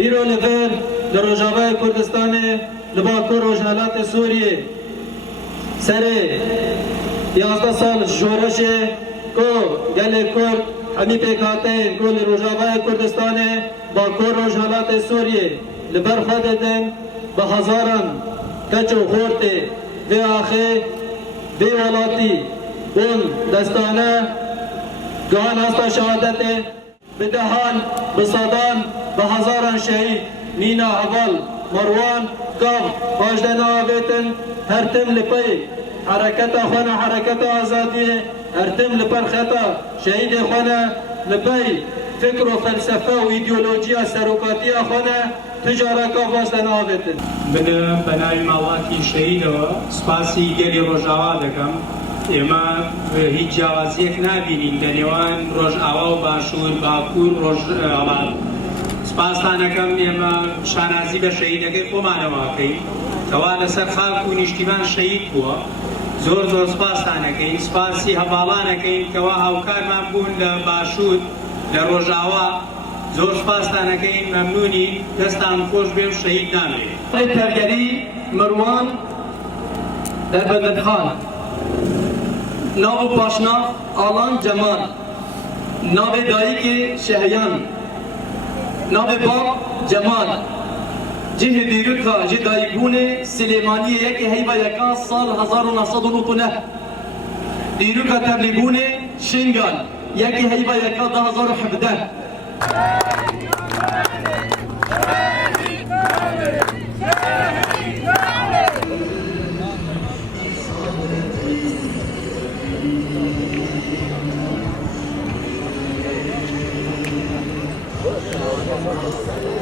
ایرو لفر لروجاوه کردستان لباکر روجهالات سوریه سر 11 سال جورشه کو گل کرد همی پیکاته کل روجاوه کردستان باکر روجهالات سوریه لبر خود دن به هزاران کچ و خورته و آخه به ولاتی اون دستانه گهان هستا شهادته به دهان به صدان به هزاران شهید مینا اول مروان کاف باجدن آویتن هر تم لپی حرکت خانه حرکت آزادی هر تم لپر خطا شهید خانه لپی فکر و فلسفه و ایدئولوژی سروکاتی خانه تجاره کاف باجدن آویتن من بنای ماڵاتی شەهیدەوە سپاسی گەلی ڕۆژاوا دەکەم. ئێمە هیچ جیاوازیەک نابینین لە نێوان ڕۆژئاوا و باشوور باکوور ڕۆژهەڵات. سپاسانەکەم ئێمە شانازی بە شەهیدەکەی خۆمانەوەکەین کەوا لەسەر خاک و نیشتیمان شەهید بووە. زۆر زۆر سپاسانەکەین سپاسی هەڤاڵانەکەین کەوا هاوکارمان بوون لە باشوور لە ڕۆژئاوا. زۆر سپاسانەکەین مەمنونی دەستان خۆش بێ و شەهید نامرێت. پەرگەری مروان دەربەندخان ناو پاشناف ئالان جەمال ناوێ دایکی شەهیان ناوێ باپ جەمال cihê dîrika ji dayîkbûnê Silêmaniyê yekê heyva yeka sal 1999 dîrika tevlîbûnê Şingal yekê heyva yeka 2017 Thank you.